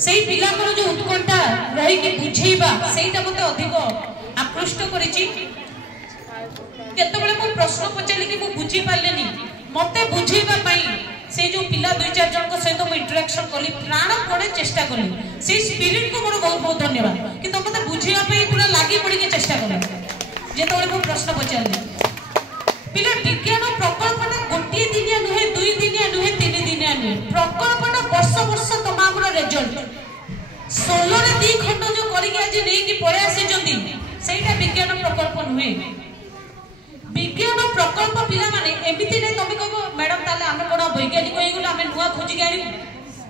सेई पिलाकर जो उत्कंठा रही कि बुझेइबा सेईटा मते अधिक आकृष्ट करिछि। केतबेले मो प्रश्न पचारि कि मो बुझी पालेनी मते बुझेइबा पई से जो पिला 2-4 जन को सहित मो इंटरेक्शन कली प्राणपणे चेष्टा कली से स्पिरिट को मोर बहुत बहुत धन्यवाद कि तुम मते बुझेइबा पई पूरा लागि पड़ी के चेष्टा कला जेतबेले मो प्रश्न पचारि पिला विज्ञान प्रकल्पना गोटे दिनिया नुहे 2 दिनिया नुहे 3 दिनिया नुहे प्रकल्पना वर्ष वर्ष तमामर रिजल्ट 16 रे 2 खंड जो करी के आज नै कि पळे आसी जंदी सेटा विज्ञान प्रकल्प नुहे। विज्ञान प्रकल्प पिला माने एमिति रे तमे कहबो मैडम ताले आमे कोन वैज्ञानिक होई गेलो आमे नुवा खोजी के आनी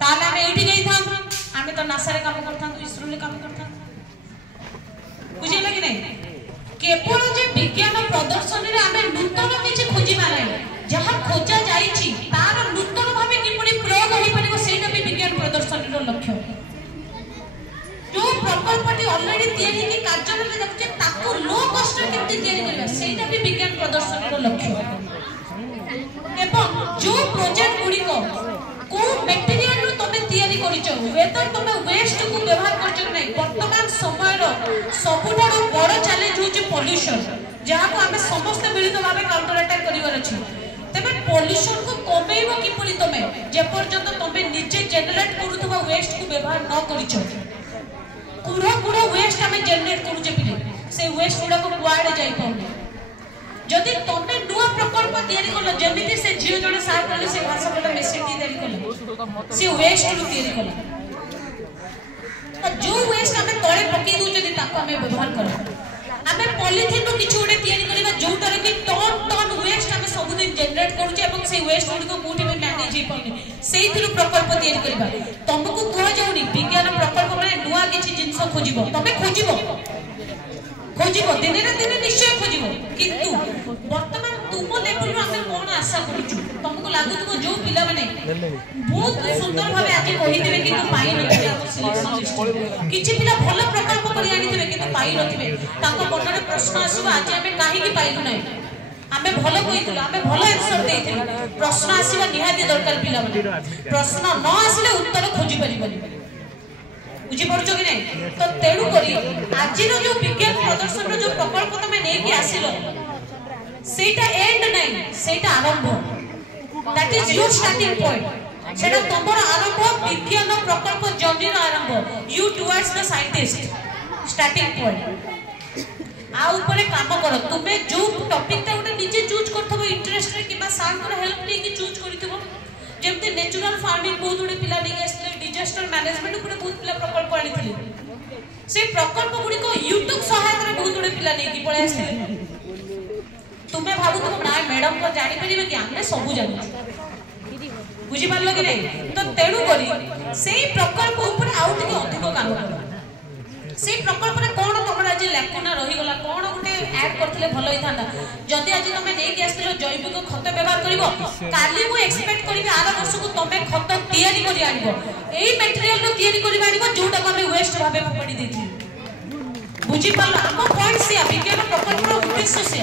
ताले आमे एठी गई था आमे तो नासा रे काम करथां इसरो रे काम करथां बुझिला कि नै केवल जे विज्ञान प्रदर्शन रे आमे नूतन किछि खोजी मानै जहां खोजा जाईछि तार नूतन भाबे किपरि प्रयोग होई परिबो सेटा भी विज्ञान प्रदर्शन रो लक्ष्य। जो प्रकल्पटी ऑलरेडी तयारी की कार्य में देखछे ताको लो कॉस्ट रे केमति तयारी करबा सेटा भी विज्ञान प्रदर्शन रो लक्ष्य। एवं जो प्रोजेक्ट गुडी को मटेरियल रो तमे तयारी करिछो वेदर तमे वेस्ट को व्यवहार करछो नै वर्तमान समय रो सबुठारो बड़ चैलेंज होची पॉल्यूशन जहां को हमें समस्त मिलित भाबे काउंटर अटैक करिवर अछि। तबे पॉल्यूशन को कमेइबो कि परि तमे जे पर्यंत तमे निजे जनरेट करूथबा वेस्ट को व्यवहार न करिछो पूरा वेस्ट हमें जनरेट करूचे पिले से वेस्ट गुडा को कुआडे जाई पाउनी जदि तमे नुवा प्रकल्प तयारी करलो जेमिति से जियो जने सार करले से भाषा कोटा मेसिन तयारी करले से वेस्ट नु तयारी करले तो जो वेस्ट हमें तळे पकई दउ जदि ताको हमें व्यवहार करो हमें पॉलिथिन नु किछु उडे तयारी करबा जोटर कि टन टन वेस्ट हमें सब दिन जनरेट करूचे एवं से वेस्ट गुडी को कोठी में मैनेज ही पाउनी सेइथिरु प्रकल्प तयारी करबा तमको कुआ जाउनी विज्ञान प्रकल्प माने नुवा किछि जिंस खोजिबो तमे खोजिबो दिने रे दिने निश्चय खोजिबो किंतु वर्तमान तुम लेवल रो हमें कोन आशा करूछु तुमको लागुतको जो पिला माने बहुत सुंदर भाबे आज कहि देबे किंतु पाई नथिबे सिलेक्शन लिस्ट किछि पिला भलो प्रकल्प करि आनी देबे किंतु पाई नथिबे ताको मनरे प्रश्न आसीबो आज हमें काहे कि पाइलु नै आमे भलो कहितला आमे भलो आंसर देइथिलु प्रश्न आसीबा निहाती दरकार पिला माने प्रश्न न आसीले उत्तर खोजि परिबनी बुझी पड़छो कि नहीं तो तेणु करी आज जो विज्ञान प्रदर्शन जो प्रकल्प तमे नै कि आसिलो सेटा एंड नहीं सेटा आरंभ that is your starting point सेटा तमर आरंभ विज्ञान प्रकल्प जर्नी रो आरंभ you towards the scientist starting point आ ऊपर काम करो तुमे जो टॉपिक ता उठे नीचे चूज करथबो इंटरेस्ट रे किबा सार को हेल्प नै कि चूज करितबो जेमते नेचुरल फार्मिंग बहुत गुडी पिला नै आसले डिजास्टर मैनेजमेंट ऊपर बहुत पिला प्रकल्प आनिथिले से प्रकल्प गुडी को यूट्यूब सहायता रे बहुत गुडी पिला नै कि पळे आसले तुमे भाबु तुम ना मैडम को जानि परिबे कि हमने सब जानि बुझी पारलो कि नै तो तेणु करी सेई प्रकल्प ऊपर आउट के अधिक काम करो से प्रकल्प रे कोन तमर आज लेकुना रही गला कोन गुटे ऐड करथिले भलो ही थांदा जदी आज तमे नै कि आस्तिलो जैविक खत व्यवहार करिवो काली मु एक्सपेक्ट करिबे आर वर्ष को तमे खत तयारी करि आनिबो एई मटेरियल नो तयारी करि आनिबो जोटा को हम वेस्ट भाबे पड़ी देथि बुझी पारलो हम पॉइंट से विज्ञान प्रकल्प रो उद्देश्य से